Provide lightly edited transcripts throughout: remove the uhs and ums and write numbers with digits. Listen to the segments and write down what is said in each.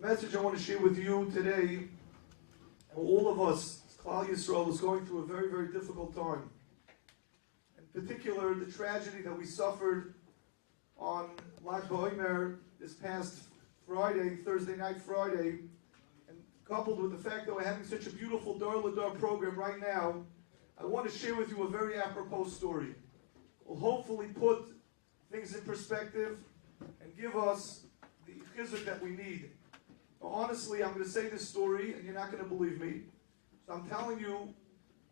The message I want to share with you today, all of us, Klal Yisrael, is going through a very, very difficult time. In particular, the tragedy that we suffered on Lag BaOmer this past Friday, Thursday night Friday, and coupled with the fact that we're having such a beautiful Dar L'Dar program right now, I want to share with you a very apropos story. Will hopefully put things in perspective and give us the chizuk that we need. Now, honestly, I'm going to say this story, and you're not going to believe me. So I'm telling you,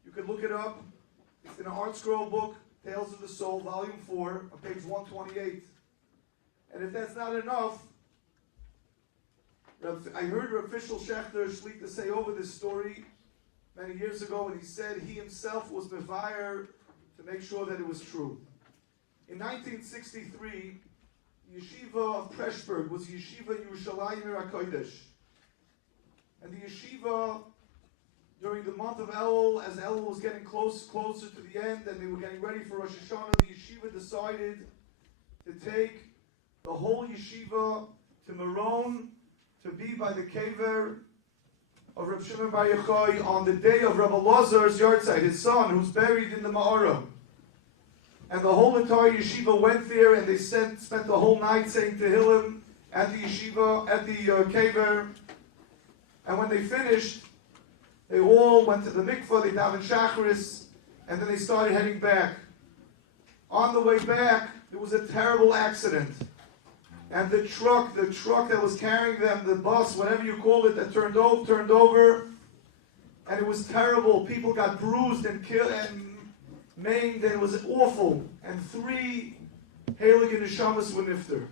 you can look it up. It's in an Artscroll book, Tales of the Soul, Volume 4, on page 128. And if that's not enough, I heard Rabbi Fishel Shechter Shlita say over this story many years ago, and he said he himself was mevayer to make sure that it was true. In 1963, the yeshiva of Preshburg was Yeshiva Yerushalayim HaKodesh. And the yeshiva, during the month of Elul, as Elul was getting closer to the end, and they were getting ready for Rosh Hashanah, the yeshiva decided to take the whole yeshiva to Meron to be by the kever of Reb Shimon Bar Yochai on the day of Rabbi Lazar's yahrzeit, his son, who's buried in the Ma'ara. And the whole entire yeshiva went there, and they spent the whole night saying Tehillim at the yeshiva, at the kever. And when they finished, they all went to the mikvah, they davened shacharis, and then they started heading back. On the way back, there was a terrible accident. And the truck that was carrying them, the bus, whatever you call it, that turned over, and it was terrible. People got bruised and killed and maimed, and it was awful. And 3 heilige neshamas were nifter.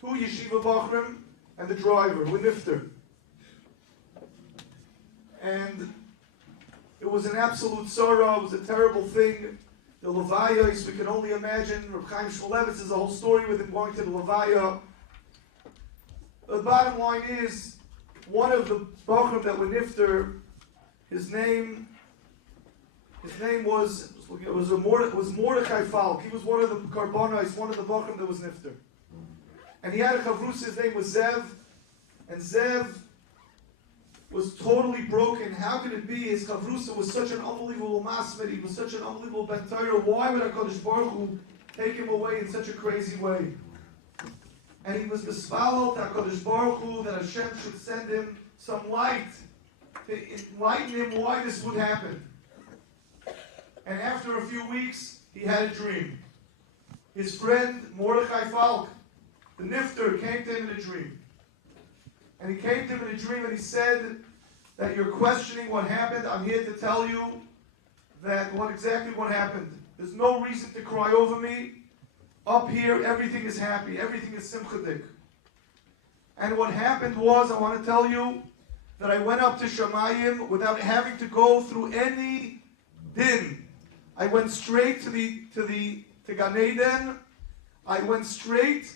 2 yeshiva bachrim and the driver were nifter. And it was an absolute sorrow. It was a terrible thing. The levayos, we can only imagine. Reb Chaim Shmulevitz is a whole story with him going to the levaya. The bottom line is, one of the bachrim that were nifter, his name was Mordechai Falk. He was one of the karbonos, one of the bachrim that was nifter. And he had a chavrus, his name was Zev, and Zev was totally broken. How could it be? His chavrusa was such an unbelievable masmid. He was such an unbelievable ben Torah. Why would HaKadosh Baruch Hu take him away in such a crazy way? And he was mispalel to HaKadosh Baruch Hu that Hashem should send him some light to enlighten him why this would happen. And after a few weeks, he had a dream. His friend Mordechai Falk, the nifter, came to him in a dream. And he came to him in a dream and he said that you're questioning what happened. I'm here to tell you that exactly what happened. There's no reason to cry over me. Up here, everything is happy. Everything is simchadik. And what happened was, I want to tell you, that I went up to Shamayim without having to go through any din. I went straight to Gan Eden. I went straight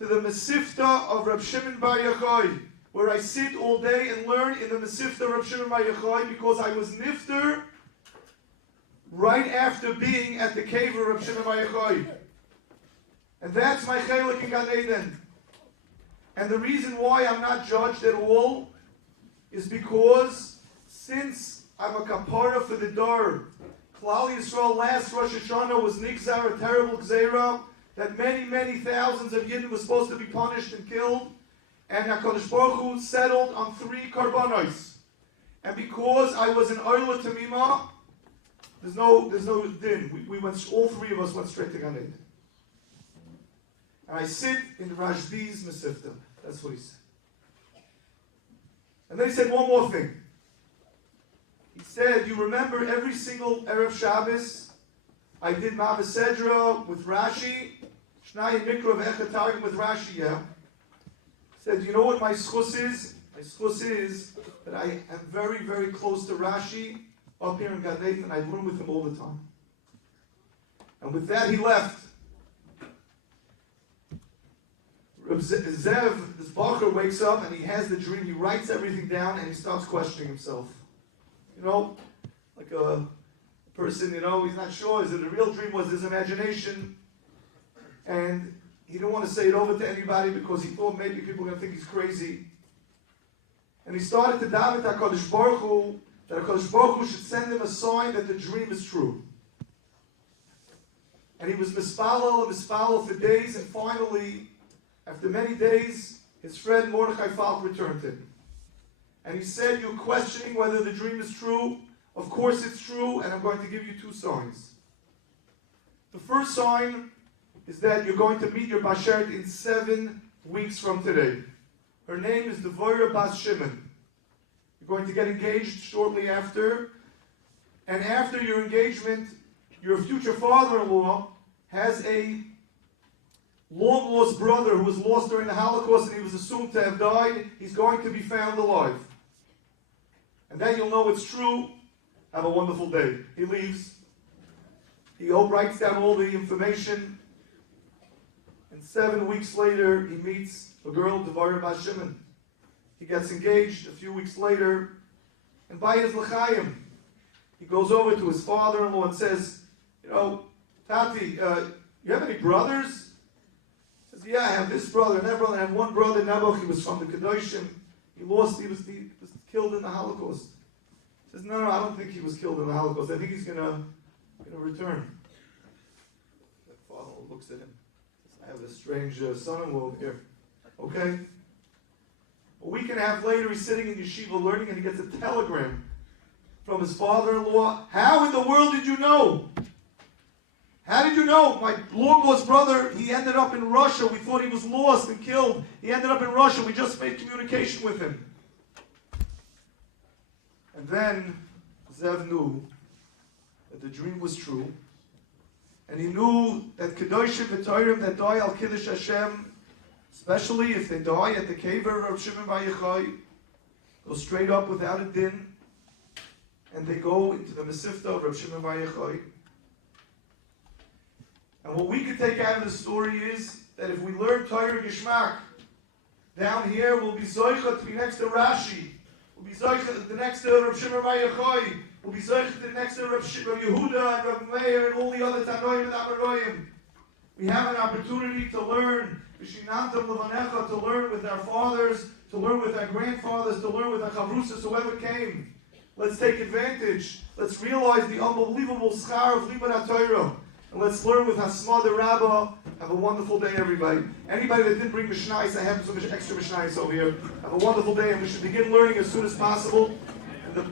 to the Mesifta of Reb Shimon Bar Yochai, where I sit all day and learn in the Mesifta of Reb Shimon Bar Yochai, because I was nifter right after being at the cave of Reb Shimon Bar Yochai. And that's my chelik in Gan Eden. And the reason why I'm not judged at all is because since I'm a kapara for the Dar, Klal Yisrael last Rosh Hashanah was nigzar, a terrible gzeira, that many, many thousands of Yidden were supposed to be punished and killed, and HaKadosh Baruch Hu settled on 3 karbanos. And because I was an Oyla Tamima, there's no din. We went, all 3 of us went straight to Gan Eden. And I sit in Rashbi's Mesifta. That's what he said. And then he said one more thing. He said, you remember every single Erev Shabbos, I did Mavasedra with Rashi, Shnai Mikra Ve'echat Targum with Rashi, yeah? He said, you know what my schus is? My schus is that I am very, very close to Rashi up here in Gan Eden, and I learn with him all the time. And with that, he left. Zev, this bacher, wakes up and he has the dream. He writes everything down and he starts questioning himself. You know, like a person, he's not sure, is it a real dream, was his imagination? And he didn't want to say it over to anybody because he thought maybe people were going to think he's crazy. And he started to daven to HaKadosh Baruch Hu, that HaKadosh Baruch Hu should send him a sign that the dream is true. And he was mispalel for days, and finally, after many days, his friend Mordechai Falk returned to him. And he said, you're questioning whether the dream is true. Of course it's true, and I'm going to give you two signs. The first sign is that you're going to meet your bashert in 7 weeks from today. Her name is Devorah Bas Shimon. You're going to get engaged shortly after. And after your engagement, your future father-in-law has a long-lost brother who was lost during the Holocaust and he was assumed to have died. He's going to be found alive. And then you'll know it's true. Have a wonderful day. He leaves. He writes down all the information. And 7 weeks later, he meets a girl, Devorah Bas Shimon. He gets engaged a few weeks later. And by his l'chaim, he goes over to his father-in-law and says, Tati, you have any brothers? He says, yeah, I have this brother and that brother. I have one brother, Nebuch, he was from the Kedoshim. He was killed in the Holocaust. He says, no, I don't think he was killed in the Holocaust. I think he's going to return. The father looks at him. Says, I have a strange son-in-law here. Okay? A week and a half later, he's sitting in yeshiva learning, and he gets a telegram from his father-in-law. How in the world did you know? How did you know? My long-lost brother, he ended up in Russia. We thought he was lost and killed. He ended up in Russia. We just made communication with him. And then Zev knew that the dream was true. And he knew that Kedoshim V'Torim that die al Kiddush Hashem, especially if they die at the kever of Shimon Bar Yochai, go straight up without a din, and they go into the Mesivta of Reb Shimon Bar Yochai. And what we can take out of the story is that if we learn Torah Gishmak, down here we'll be Zoichet to be next to Rashi, we'll be Zoichet the next to Reb Shimon Bar Yochai, we'll be Zoichet the next to Reb Yehuda and Reb Meir and all the other Tanoim and Amoraim. We have an opportunity to learn to learn with our fathers, to learn with our grandfathers, to learn with our chavrusas, whoever came. Let's take advantage. Let's realize the unbelievable schar of Limud HaTorah. And let's learn with Hasma the Rabbah. Have a wonderful day, everybody. Anybody that didn't bring Mishnayos, I have some extra Mishnayos over here. Have a wonderful day, and we should begin learning as soon as possible. And the